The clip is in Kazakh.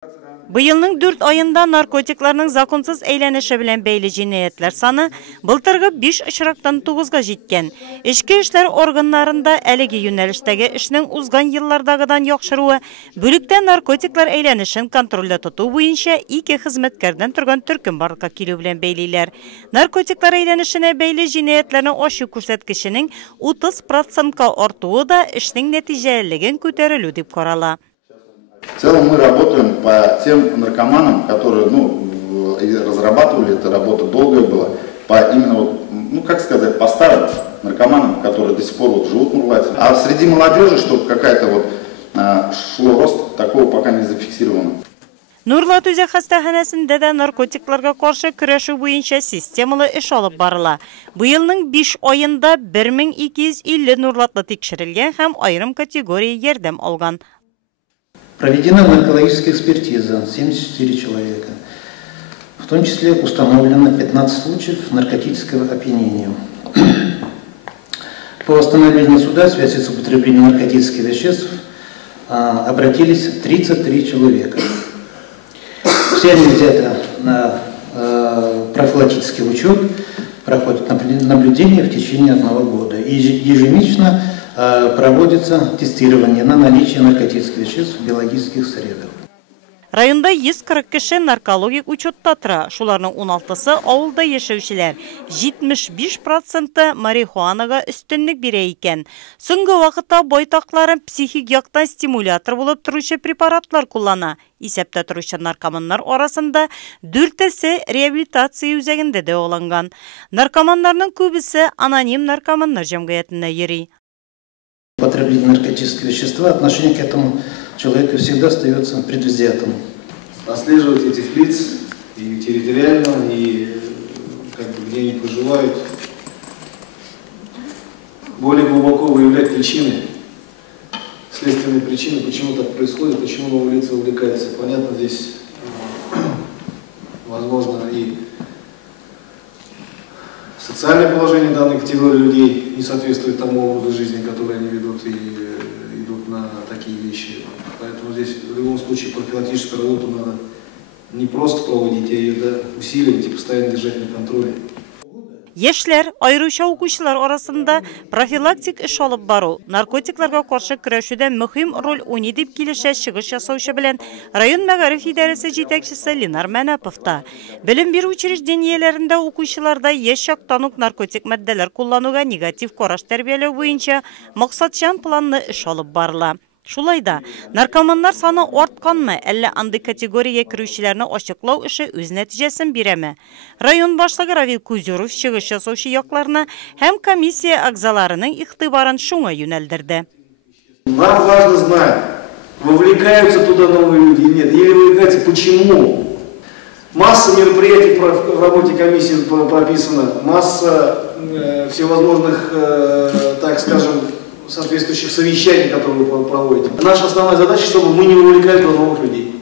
Быйылның 4 айында наркотикларның законсыз әйләнеше белән бәйле җинаятьләр саны былтыргы 5 очрактан 9-га җиткән. Эчке эшләр органнарында әлеге юнәлештәге эшнең узган еллардагыдан яхшыруы, бүлектә наркотиклар әйләнешен контрольдә тоту буенча 2 хезмәткәрдән торган төркем барлыкка килү белән бәйлиләр. Наркотиклар әйләнешенә бәйле җинаятьләрне ачу күрсәткеченең 30%-ка артуы да эшнең нәтиҗәлелеген күтәрелү дип карала. В целом мы работаем по тем наркоманам, которые разрабатывали, эта работа долгая была, по именно, как сказать, по старым наркоманам, которые до сих пор живут в Нурлате. А среди молодежи, чтобы какая-то шло рост, такого пока не зафиксировано. Нурлат үзәк хастаханәсендә дә наркотикларга каршы көрәшү буенча системалы эш алып барыла. Быелның 5 айында 1250 Нурлатлы тикшерелгән һәм айрым категория ярдәм алган. Проведена наркологическая экспертиза, 74 человека. В том числе установлено 15 случаев наркотического опьянения. По восстановлению суда в связи с употреблением наркотических веществ обратились 33 человека. Все они взяты на профилактический учет, проходят наблюдение в течение 1 года. И ежемесячно проводится тестирование на наличие наркотических веществ в биологических средах. Районда 140 кеше наркологик учетта тора. Шуларның 16-сы авылда яшәүчеләр. 75% марихуанага өстенлек бирә икән. Соңгы вакытта байтакларын психик яктан стимулятор булып торучы препаратлар куллана. Исәптә торучы наркоманнар арасында 4-се реабилитация үзәгендә дәваланган. Наркоманнарның күбесе аноним наркоманнар җәмгыятенә йөри. Употребление наркотических веществ, отношение к этому человеку всегда остается предвзятым. Отслеживать этих лиц и территориально, и где они проживают, более глубоко выявлять причины, следственные причины, почему так происходит, почему новые лица увлекаются. Понятно, здесь возможно и социальное положение данной категории людей не соответствует тому образу жизни, который они ведут и идут на такие вещи. Поэтому здесь в любом случае профилактическую работу надо не просто проводить, а ее усиливать и постоянно держать на контроле. Яшьләр, айрыуча укучылар арасында профилактик эш алып бару, наркотикларга каршы көрәшүдә мөһим роль уйный дип килешә чыгыш ясаучы белән район мәгариф идарәсе җитәкчесе Ленар Мәнәпов та. Белем бирү учреждениеләрендә укучыларда яшь чактан ук наркотик матдәләр куллануга негатив караш тәрбияләү буенча максатчан планны эш алып барыла. Шулайда, наркоманнар саны артканмы, әллә андый категория керүчеләрне ачыклау эше үз нәтиҗәсен бирәме? Район башлыгы Равил Кузюров чыгыш ясаучы якларны һәм комиссия агзаларының игътибарын шуңа юнәлдерде. Нам важно знать, вовлекаются туда новые люди или нет, или вовлекаются почему. Масса мероприятий в работе комиссии прописана, масса всевозможных, так скажем, соответствующих совещаний, которые вы проводите. Наша основная задача, чтобы мы не вовлекали новых людей.